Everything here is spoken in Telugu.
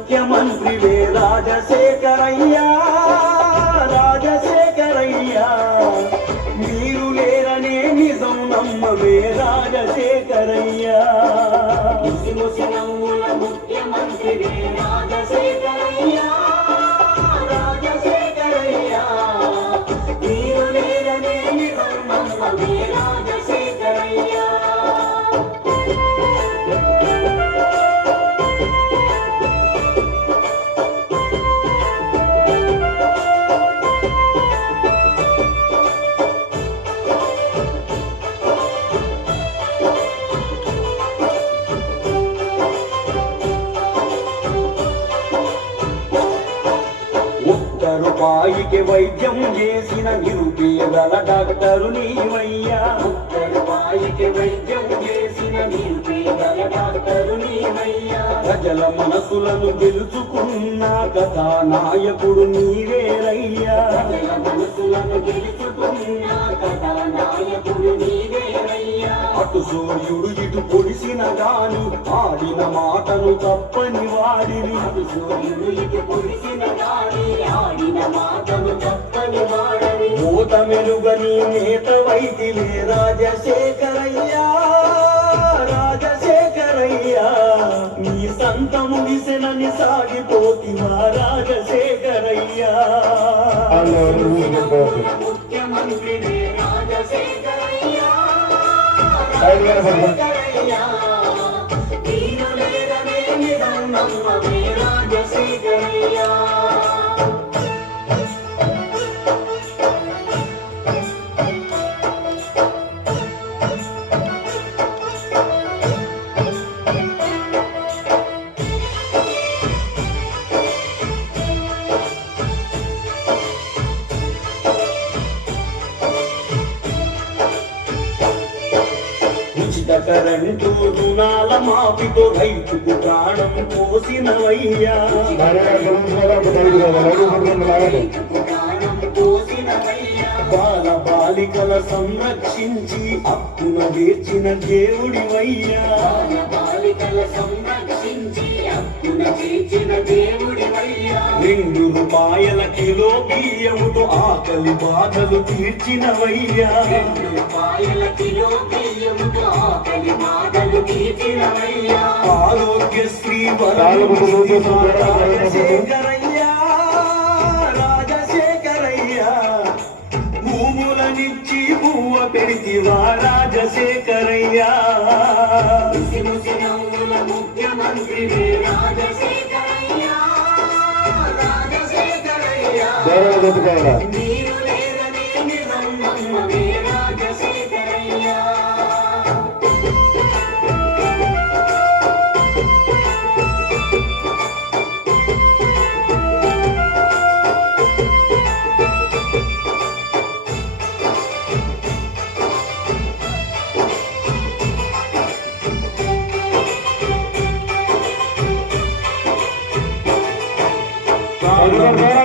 ముఖ్యమంత్రివే రాజశేఖరయ్యా రాజశేఖరయ్యా మీరు లేరనే నిజం నమ్మవే రాజశేఖరయ్యా ముసి ముసి నవ్వుల ముఖ్యమంత్రివే రాజశేఖరయ్యా రాజశేఖరయ్యా మీరు లేరనే నిజం నమ్మవే రాజశేఖరయ్యా రూపాయికి వైద్యం చేసిన నిరుపేదల డాక్టరు నీవయ్యా రూపాయికి వైద్యం చేసిన నిరుపేదల డాక్టరు నీవయ్యా ప్రజల మనసులను గెలుచుకున్న కథానాయకుడు నీవేరయ్యా ప్రజల మనసులను గెలుచుకున్న కథానాయకుడు నీవేరయ్యా అటు సూర్యుడు ఇటు పొడిసిన గాని ఆడిన మాటను తప్పని వాడిని అటు సూర్యుడు ఇటు పొడిసిన గాని ఆడిన మాటను తప్పని వాడని మూత మెరుగని నేత వైద్యులే రాజశేఖరయ్యా రాజశేఖరయ్యా నీ సంతము విసనని సాగిపోతివా రాజశేఖరయ్యా ముఖ్యమంత్రి రాజశేఖరయ్యా రాజశేఖరయ్యా నీరు లేరనే నిజం నమ్మవే రాజశేఖరయ్యా ఉచిత కరెంటు రుణాల మాఫీతో రైతుకు ప్రాణం పోసినవయ్యా బాల బాలికల సంరక్షించి అప్పున తీర్చిన దేవుడివయ్యా బాలికల సంరక్షించి అప్పున తీర్చిన దేవుడివయ్యా 2 రూపాయల కిలో బియ్యముతో ఆకలి బాధలు తీర్చినవయ్యా 2 రూపాయల కిలో బియ్యముతో ఆకలి బాధలు తీర్చినవయ్యా ఆరోగ్యశ్రీ రాజశేఖరయ్యా రాజశేఖరయ్యా భూములనిచ్చి భూవ పెడితివా రాజశేఖరయ్యా ముసి ముసి నవ్వుల ముఖ్యమంత్రి రాజశేఖరయ్యా రాజశేఖరయ్యా నీరు లేరనే నిజం నమ్మవే రాజశేఖరయ్యా Gracias.